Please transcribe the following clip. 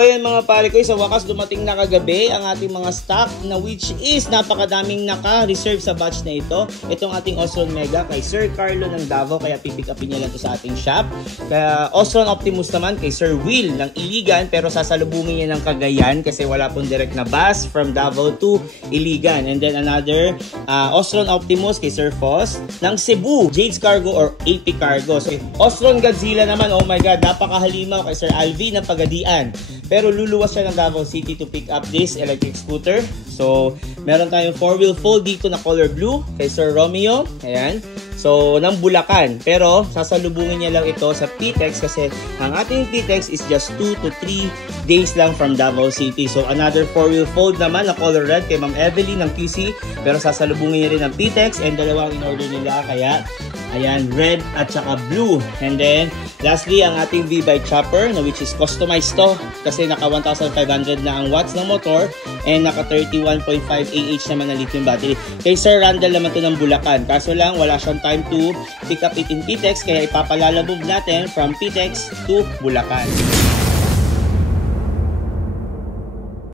Ayan mga pare ko, sa wakas dumating na kagabi ang ating mga stock na which is napakadaming naka-reserve sa batch na ito. Itong ating Osron Mega kay Sir Carlo ng Davao, kaya pipick upin niya lang ito sa ating shop. Kaya Osron Optimus naman kay Sir Will ng Iligan, pero sasalubungin niya ng Cagayan kasi wala pong direct na bus from Davao to Iligan. And then another Osron Optimus kay Sir Foss ng Cebu, Jade's Cargo or AP Cargo. So Osron Godzilla naman, oh my god, napakahalimaw kay Sir Alvi ng Pagadian. Pero luluwas siya ng Davao City to pick up this electric scooter. So, meron tayong 4-wheel fold dito na color blue kay Sir Romeo. Ayan. So, ng Bulacan. Pero, sasalubungin niya lang ito sa PTEX kasi ang ating PTEX is just 2 to 3 days lang from Davao City. So, another 4-wheel fold naman na color red kay Ma'am Evelyn ng QC. Pero, sasalubungin niya rin ng PTEX and dalawang in-order nila. Kaya, ayan, red at saka blue. And then, lastly, ang ating V-Bike chopper na which is customized to kasi naka 1,500 na ang watts ng motor and naka 31.5 AH naman na lithium battery. Kay Sir Randall naman to ng Bulacan. Kaso lang, wala siyang time to pick up it in PTEX kaya ipapalalabog natin from PTEX to Bulacan.